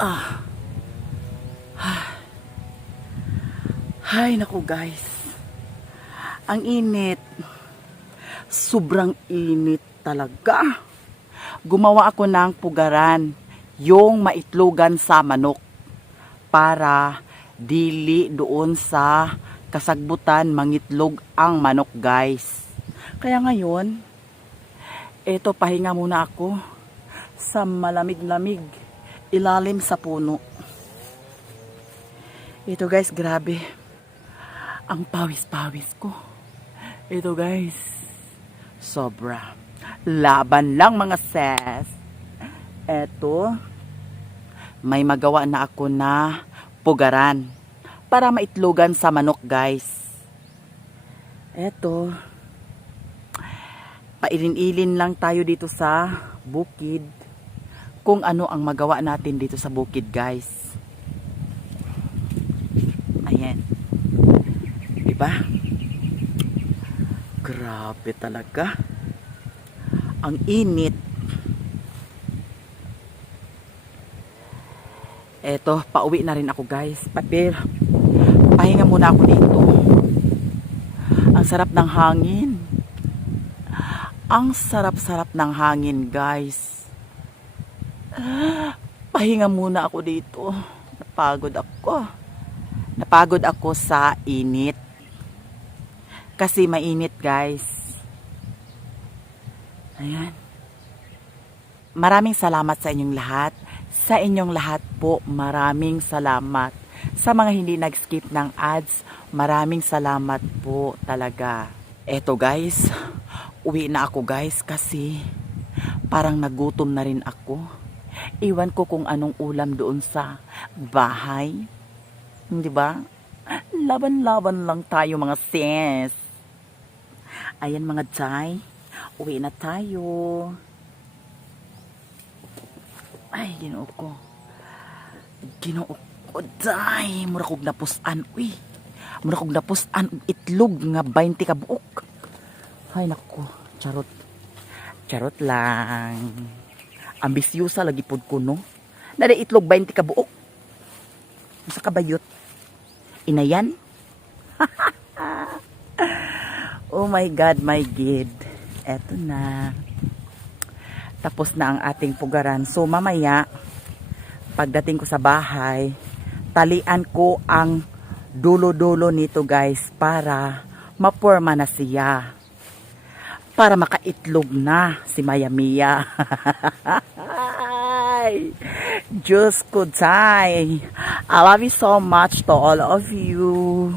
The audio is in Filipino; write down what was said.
Ah, Hay naku guys. Ang init. Sobrang init talaga. Gumawa ako ng pugaran, yung maitlogan sa manok para dili doon sa kasagbutan mangitlog ang manok guys. Kaya ngayon, eto pahinga muna ako sa malamig-lamig ilalim sa puno. Ito guys, grabe. Ang pawis-pawis ko. Ito guys, sobra. Laban lang mga sis. Eto, may magawa na ako na pugaran para maitlogan sa manok guys. Eto, pailin-ilin lang tayo dito sa bukid kung ano ang magawa natin dito sa bukid guys. Ayan. Diba? Grabe talaga. Ang init. Eto, pauwi na rin ako guys. Pahinga muna ako dito. Ang sarap ng hangin. Ang sarap-sarap ng hangin guys. Pahinga muna ako dito. Napagod ako sa init. Kasi mainit guys. Ayan. Maraming salamat sa inyong lahat. Sa inyong lahat po, maraming salamat. Sa mga hindi nag-skip ng ads, maraming salamat po talaga. Eto guys, uwi na ako guys kasi parang nagutom na rin ako. Iwan ko kung anong ulam doon sa bahay. Hindi ba? Laban-laban lang tayo mga sis. Ayan mga chay, uwi na tayo. Ay, ginoo ko. Day, mura kog napusan. Uy, mura kog napusan itlog nga 20 ka buok. Ay, naku, charot. Charot lang. Ambisyosa lagi pod ko, no? Nada itlog 20 ka buok. Masa kabayot? Inayan? Oh my God, my God. Eto na. Tapos na ang ating pugaran. So mamaya, pagdating ko sa bahay, talian ko ang dulo-dulo nito guys para maporma na siya. Para makaitlog na si Maya Mia. Diyos ko, day. I love you so much to all of you.